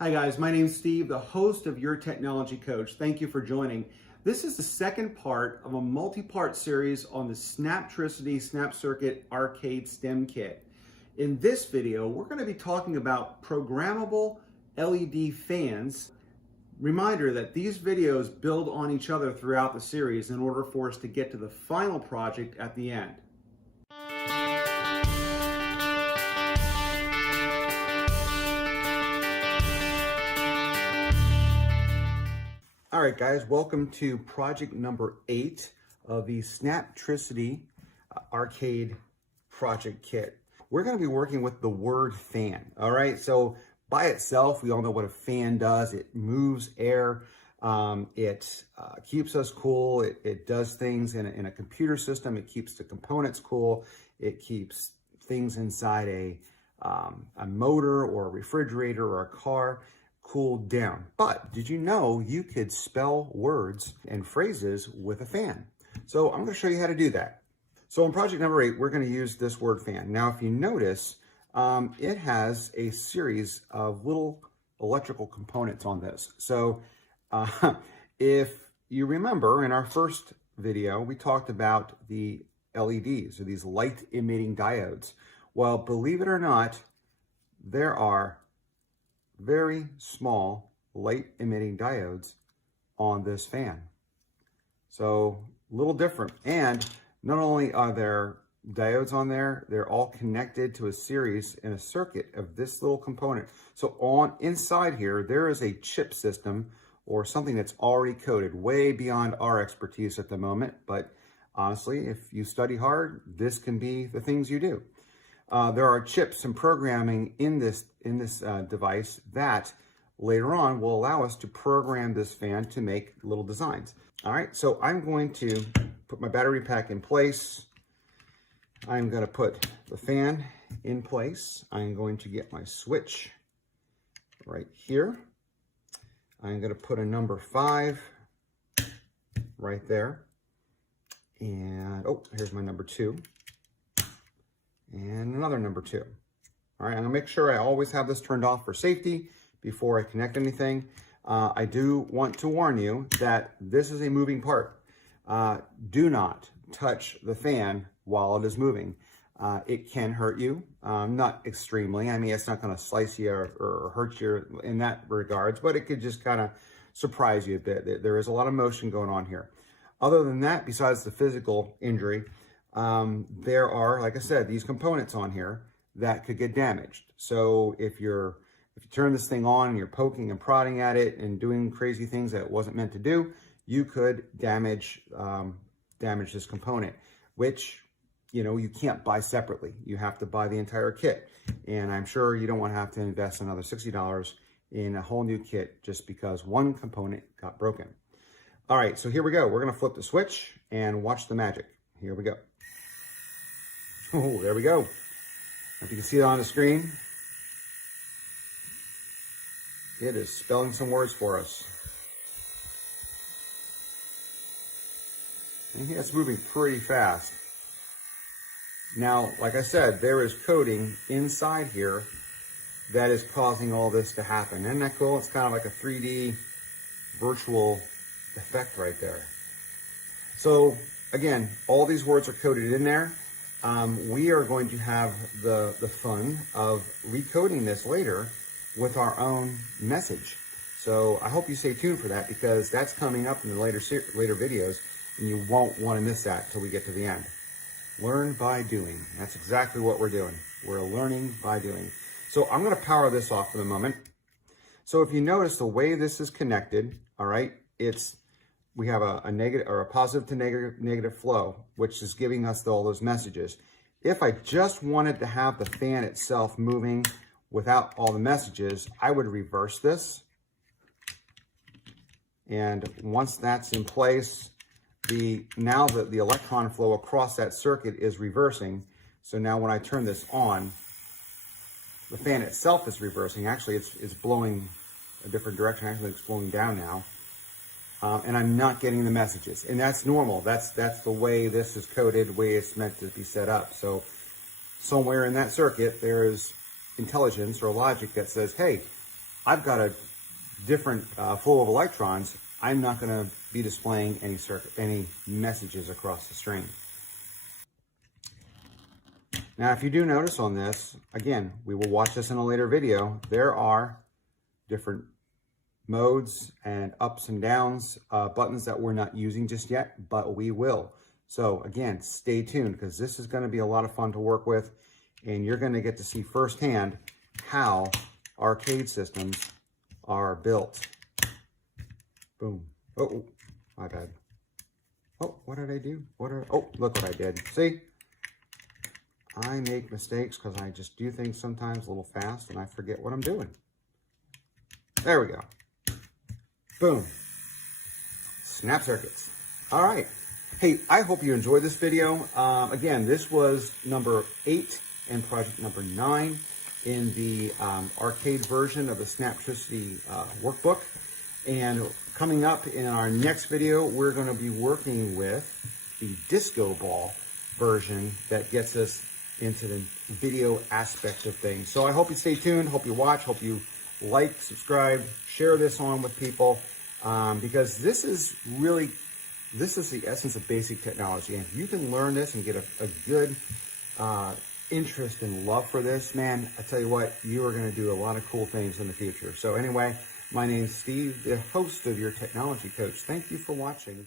Hi guys, my name's Steve, the host of Your Technology Coach. Thank you for joining. This is the second part of a multi-part series on the Snaptricity Snap Circuit Arcade STEM Kit. In this video, we're going to be talking about programmable LED fans. Reminder that these videos build on each other throughout the series in order for us to get to the final project at the end. All right, guys, welcome to project number 8 of the Snaptricity Arcade Project Kit. We're going to be working with the word fan, all right? So by itself, we all know what a fan does. It moves air, it keeps us cool, it does things in a computer system, it keeps the components cool, it keeps things inside a motor or a refrigerator or a car cooled down. But did you know you could spell words and phrases with a fan? So I'm going to show you how to do that. So in project number 8, we're going to use this word fan. Now, if you notice, it has a series of little electrical components on this. So if you remember in our first video, we talked about the LEDs, or these light emitting diodes. Well, believe it or not, there are very small light emitting diodes on this fan. So a little different. And not only are there diodes on there, they're all connected to a series in a circuit of this little component. So on inside here, there is a chip system or something that's already coded way beyond our expertise at the moment. But honestly, if you study hard, this can be the things you do. There are chips and programming in this device that later on will allow us to program this fan to make little designs. All right, so I'm going to put my battery pack in place. I'm going to put the fan in place. I'm going to get my switch right here. I'm going to put a number 5 right there. And, oh, here's my number 2. And another number 2. All right, I'm gonna make sure I always have this turned off for safety before I connect anything. I do want to warn you that this is a moving part. Do not touch the fan while it is moving. It can hurt you, not extremely. I mean, it's not gonna slice you or hurt you in that regards, but it could just kind of surprise you a bit. There is a lot of motion going on here. Other than that, besides the physical injury, there are, like I said, these components on here that could get damaged. So if you turn this thing on and you're poking and prodding at it and doing crazy things that it wasn't meant to do, you could damage this component, which, you know, you can't buy separately. You have to buy the entire kit. And I'm sure you don't want to have to invest another $60 in a whole new kit just because one component got broken. All right, so here we go. We're going to flip the switch and watch the magic. Here we go. Oh, there we go. If you can see it on the screen, it is spelling some words for us. And it's moving pretty fast. Now, like I said, there is coding inside here that is causing all this to happen. Isn't that cool? It's kind of like a 3D virtual effect right there. So again, all these words are coded in there. We are going to have the fun of recoding this later with our own message. So I hope you stay tuned for that because that's coming up in the later videos and you won't want to miss that till we get to the end. Learn by doing. That's exactly what we're doing. We're learning by doing. So I'm going to power this off for the moment. So if you notice the way this is connected, all right, we have a negative or a positive to negative flow, which is giving us all those messages. If I just wanted to have the fan itself moving without all the messages, I would reverse this. And once that's in place, now that the electron flow across that circuit is reversing. So now when I turn this on, the fan itself is reversing. Actually, it's blowing a different direction. Actually, it's blowing down now. And I'm not getting the messages. And that's normal. That's the way this is coded, the way it's meant to be set up. So somewhere in that circuit, there is intelligence or logic that says, hey, I've got a different flow of electrons, I'm not going to be displaying any messages across the string. Now, if you do notice on this, again, we will watch this in a later video, there are different modes and ups and downs, buttons that we're not using just yet, but we will. So again, stay tuned because this is going to be a lot of fun to work with, and you're going to get to see firsthand how arcade systems are built. Boom. Oh, my bad. Oh, what did I do? Oh, look what I did. See? I make mistakes because I just do things sometimes a little fast and I forget what I'm doing. There we go. Boom. Snap circuits. All right. Hey, I hope you enjoyed this video. Again, this was number 8 and project number 9 in the arcade version of the Snaptricity workbook. And coming up in our next video, we're going to be working with the disco ball version that gets us into the video aspect of things. So I hope you stay tuned, hope you watch, hope you like, subscribe, share this on with people, because this is the essence of basic technology. And if you can learn this and get a good interest and love for this, man, I tell you what, you are going to do a lot of cool things in the future. So anyway, my name's Steve, the host of Your Technology Coach. Thank you for watching.